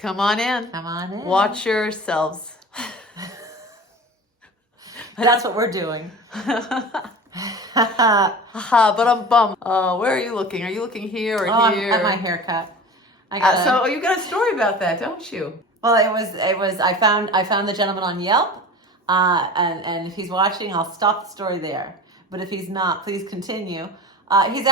Come on in. Come on in. Watch yourselves. That's what we're doing. Haha, but I'm bummed. Where are you looking? Are you looking here or here? At my haircut. So you got a story about that, don't you? Well, it was. I found the gentleman on Yelp, and if he's watching, I'll stop the story there. But if he's not, please continue. He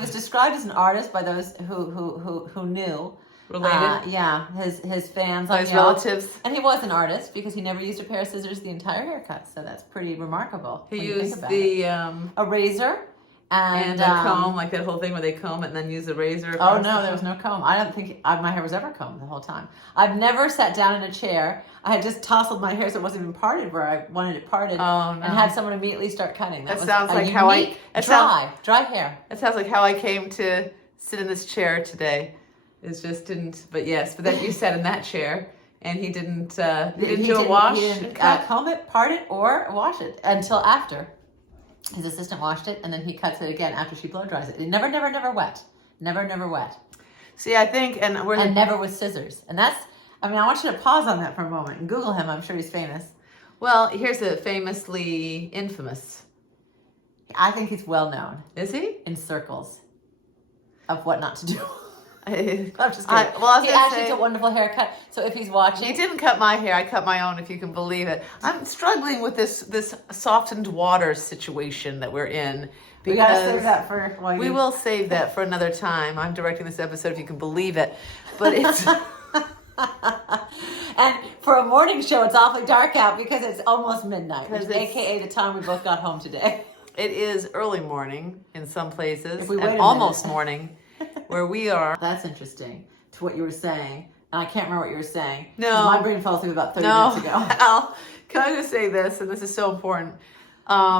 was described as an artist by those who knew. Related? Yeah, his fans on His Yelp. relatives. And he was an artist because he never used a pair of scissors the entire haircut. So that's pretty remarkable. He used a razor and a comb, like that whole thing where they comb it and then use a razor. Oh no, there was no comb. I don't think my hair was ever combed the whole time. I've never sat down in a chair. I had just tousled my hair so it wasn't even parted where I wanted it parted. Oh no! And had someone immediately start cutting. That sounds like how dry hair. That sounds like how I came to sit in this chair today. It just didn't. But yes, but then you sat in that chair. And he didn't do a wash? He didn't comb it, part it, or wash it until after. His assistant washed it, and then he cuts it again after she blow dries it. Never wet. Never wet. See, I think, and never with scissors. And that's, I want you to pause on that for a moment and Google him. I'm sure he's famous. Well, here's a famously infamous. I think he's well known. Is he? In circles of what not to do. I'm just kidding. He actually did a wonderful haircut. So if he's watching, he didn't cut my hair. I cut my own, if you can believe it. I'm struggling with this softened water situation that we're in. We gotta save that for. We will save that for another time. I'm directing this episode, if you can believe it. But it's. And for a morning show, it's awfully dark out because it's almost midnight, which is AKA the time we both got home today. It is early morning in some places, and almost morning. Where we are. That's interesting to what you were saying. And I can't remember what you were saying. No. My brain fell asleep about 30 minutes ago. Al, can I just say this? And this is so important.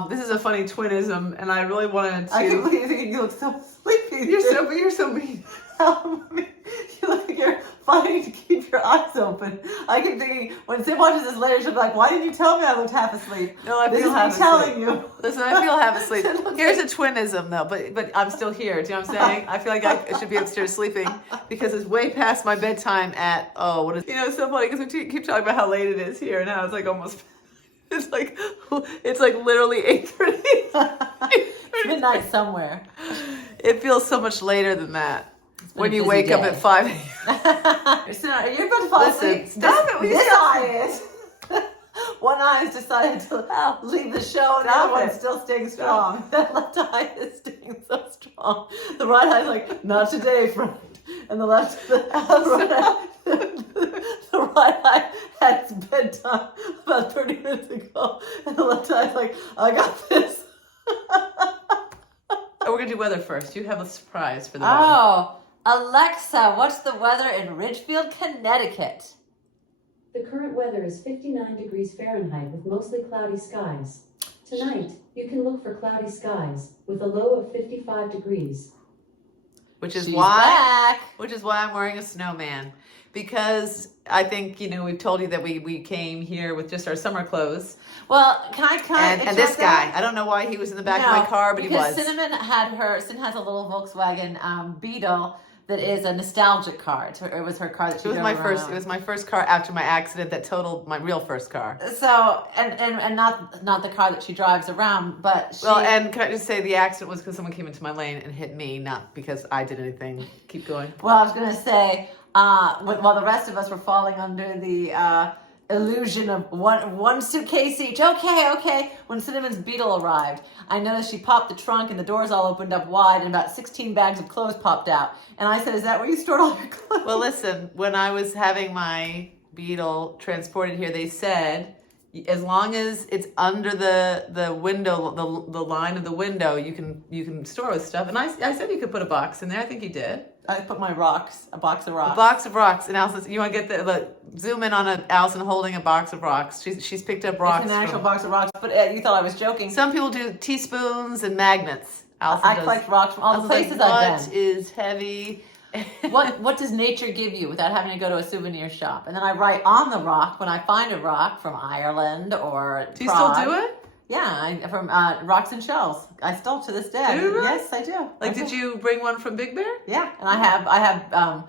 This is a funny twinism, and I really wanted to. I keep looking at you, you look so sleepy. You're so mean. You look like you're fighting to keep your eyes open. I keep thinking, when Sim watches this later, she'll be like, why didn't you tell me I looked half asleep? No, I feel half asleep. Telling you. Listen, I feel half asleep. Here's a twinism, though, but I'm still here. Do you know what I'm saying? I feel like I should be upstairs sleeping because it's way past my bedtime at, it's so funny because we keep talking about how late it is here, and now it's like almost, it's like literally 8:30. It's midnight somewhere. It feels so much later than that. When you wake up at 5 a.m. You're about to fall asleep. Stop it. This eye is. One eye has decided to leave the show, and the other one's still staying strong. That left eye is staying so strong. The right eye is like, not today, friend. And the left, the right eye had its bedtime about 30 minutes ago. And the left eye is like, I got this. We're going to do weather first. You have a surprise for the weather. Oh. Alexa, what's the weather in Ridgefield, Connecticut? The current weather is 59 degrees Fahrenheit with mostly cloudy skies. Tonight, you can look for cloudy skies with a low of 55 degrees. Which is why I'm wearing a snowman. Because I think, we've told you that we came here with just our summer clothes. Well, can I and this guy, I don't know why he was in the back of my car, but he was. Cinnamon has a little Volkswagen Beetle that is a nostalgic car. It was her car that she drove around. It was my first car after my accident that totaled my real first car. So, and not the car that she drives around, but she... Well, and can I just say the accident was because someone came into my lane and hit me, not because I did anything. Keep going. Well, I was going to say, while the rest of us were falling under the illusion of one suitcase each. Okay. When Cinnamon's Beetle arrived, I noticed she popped the trunk and the doors all opened up wide and about 16 bags of clothes popped out. And I said, is that where you stored all your clothes? Well, listen, when I was having my Beetle transported here, they said, as long as it's under the window, the line of the window, you can store with stuff. And I said you could put a box in there. I think you did. I put my rocks, a box of rocks. A box of rocks. And Allison, you want to get the zoom in on Allison holding a box of rocks. She's picked up rocks. It's an actual box of rocks, but you thought I was joking. Some people do teaspoons and magnets. Allison does. Collect rocks from all the places I've been. What is heavy? What does nature give you without having to go to a souvenir shop? And then I write on the rock when I find a rock from Ireland or Do you still do it? Yeah, from Rocks and Shells. I still to this day. Do you really? Yes, I do. Did you bring one from Big Bear? Yeah, and I have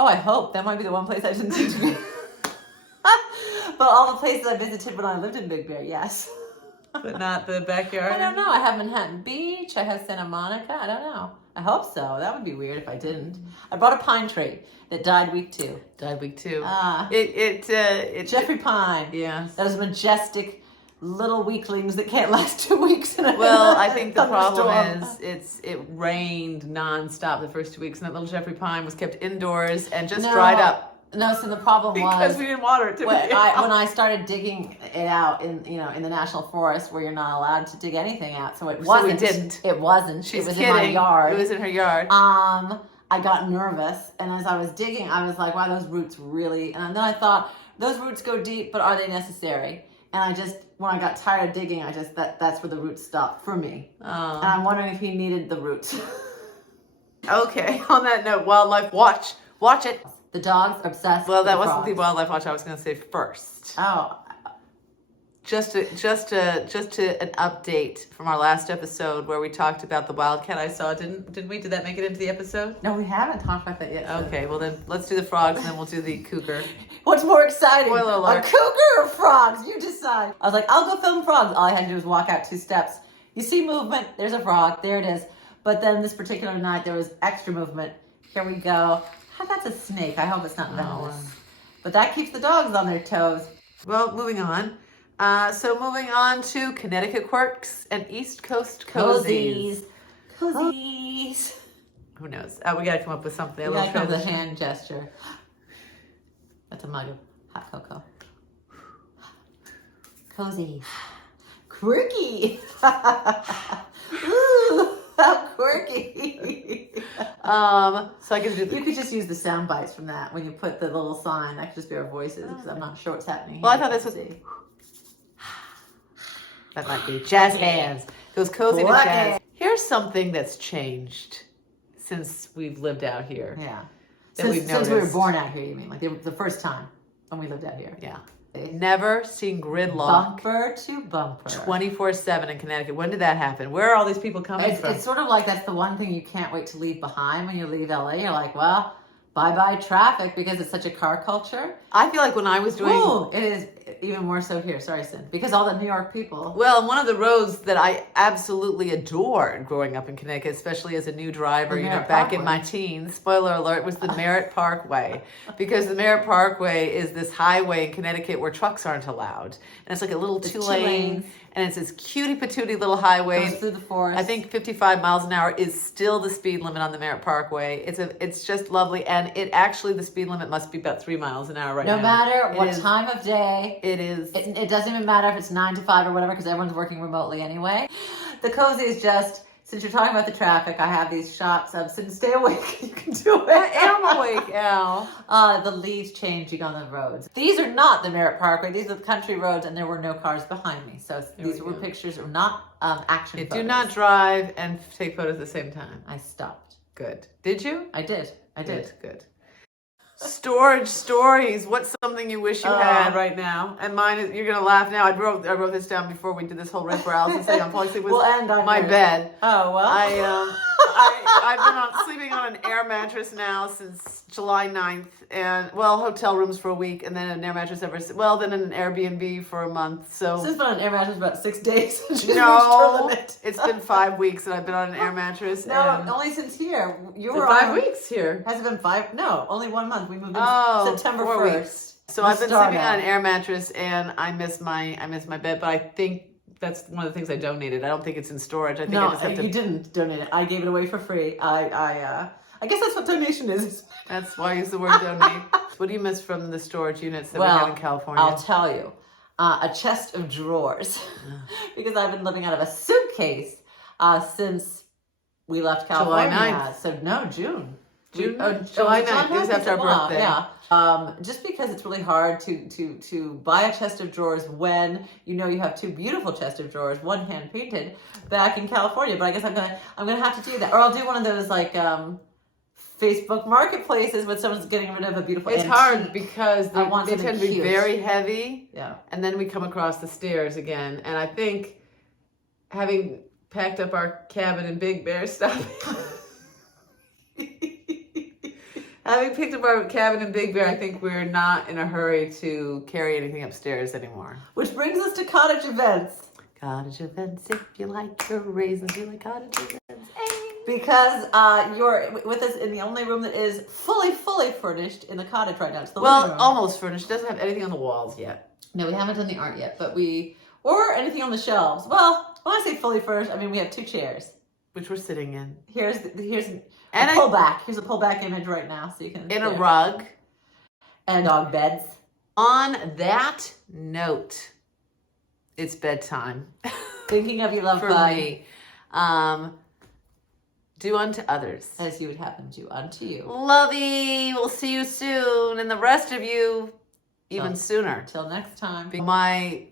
Oh, I hope. That might be the one place I didn't seem to be. But all the places I visited when I lived in Big Bear, yes. But not the backyard? I don't know. I have Manhattan Beach. I have Santa Monica. I don't know. I hope so. That would be weird if I didn't. I brought a pine tree that died week 2. Died week 2. Ah. Jeffrey Pine. Yes. Those majestic little weaklings that can't last 2 weeks. Well, I think the problem is it rained nonstop the first 2 weeks, and that little Jeffrey Pine was kept indoors and just dried up. No, so the problem because was we didn't water it. when I started digging it out in the national forest where you're not allowed to dig anything out, so it wasn't. So we didn't. It wasn't. She's it was kidding. in my yard. It was in her yard. I got nervous, and as I was digging, I was like, "Wow, those roots really." And then I thought, those roots go deep, but are they necessary? And I just, when I got tired of digging, that's where the roots stopped for me. And I'm wondering if he needed the roots. Okay. On that note, wildlife watch it. The dogs are obsessed. Well, that with wasn't the frogs. wildlife watch I was going to say first. Oh, Just an update from our last episode where we talked about the wildcat I saw. Didn't we? Did that make it into the episode? no, we haven't talked about that yet. So. Okay, well then let's do the frogs and then we'll do the cougar. What's more exciting? Spoiler alert. A cougar or frogs? You decide. I was like, I'll go film frogs. All I had to do was walk out 2 steps. You see movement. There's a frog. There it is. But then this particular night, there was extra movement. Here we go. That's a snake. I hope it's not venomous. But that keeps the dogs on their toes. Well, moving on. So moving on to Connecticut quirks and East Coast cozies. Cozies. Who knows? We got to come up with something. We gotta come with a hand gesture. That's a mug of hot cocoa. Cozy. Quirky. Ooh, how quirky. So I can do You could just use the sound bites from that when you put the little sign. That could just be our voices because I'm not sure what's happening. Well, I thought this was. That might be jazz hands. Goes cozy to jazz. Here's something that's changed since we've lived out here. Yeah. Since we were born out here, you mean? Like the first time when we lived out here. Yeah. Never seen gridlock. Bumper to bumper. 24/7 in Connecticut. When did that happen? Where are all these people coming from? It's sort of like that's the one thing you can't wait to leave behind when you leave LA. You're like, well, bye-bye traffic because it's such a car culture. I feel like when I was doing... Ooh, it is even more so here. Sorry, Sin. Because all the New York people... Well, one of the roads that I absolutely adored growing up in Connecticut, especially as a new driver, back in my teens, spoiler alert, was the Merritt Parkway. Because the Merritt Parkway is this highway in Connecticut where trucks aren't allowed. And it's like a little 2-lane... And it's this cutie patootie little highway. Goes through the forest. I think 55 miles an hour is still the speed limit on the Merritt Parkway. It's just lovely, and the speed limit must be about 3 miles an hour right now. No matter what time of day. It is. It doesn't even matter if it's 9 to 5 or whatever because everyone's working remotely anyway. The cozy is just, since you're talking about the traffic, I have these shots of, Sin, stay awake. You can do it. I am awake, Al. The leaves changing on the roads. These are not the Merritt Parkway. These are the country roads, and there were no cars behind me. So these were pictures of not action photos. Do not drive and take photos at the same time. I stopped. Good. Did you? I did. Good. Storage stories. What's something you wish you had right now? And mine is, you're going to laugh now. I wrote this down before we did this whole riff where Allison said I'm falling asleep with my bed. Oh, well. I've been sleeping on an air mattress now since July 9th, and hotel rooms for a week, and then an air mattress then an Airbnb for a month. So this has been on an air mattress about 6 days. No, it's been 5 weeks that I've been on an air mattress. No, only since here. You were 5 weeks here. Has it been 5? No, only 1 month. We moved in September 4 1st. Weeks. So I've been sleeping on an air mattress, and I miss my bed, but I think that's one of the things I donated. I don't think it's in storage. I think I just have to... you didn't donate it. I gave it away for free. I guess that's what donation is. That's why I use the word donate. What do you miss from the storage units that we have in California? I'll tell you. A chest of drawers. Because I've been living out of a suitcase since we left California. July 9th. So no, June. July 9th. It was after our birthday. Yeah. Just because it's really hard to buy a chest of drawers when you have 2 beautiful chest of drawers, one hand painted, back in California. But I guess I'm gonna have to do that, or I'll do one of those like Facebook marketplaces when someone's getting rid of a beautiful. It's antique. hard because they tend to be cute. very heavy. Yeah. And then we come across the stairs again, and I think having packed up our cabin in Big Bear stuff. Having picked up our cabin in Big Bear, I think we're not in a hurry to carry anything upstairs anymore. Which brings us to cottage events. Cottage events, if you like your raisins, you like cottage events. Hey. Because you're with us in the only room that is fully furnished in the cottage right now. It's the living Well, room. almost furnished. Doesn't have anything on the walls yet. No, we haven't done the art yet, but or anything on the shelves. Well, when I say fully furnished, I mean we have 2 chairs. Which we're sitting in. Here's a And pullback. Here's a pullback image right now, so you can. In a rug. And dog beds. On that note, it's bedtime. Thinking of you, love For bud. me. Do unto others as you would have them do unto you. Lovey, we'll see you soon, and the rest of you even sooner. Till next time. My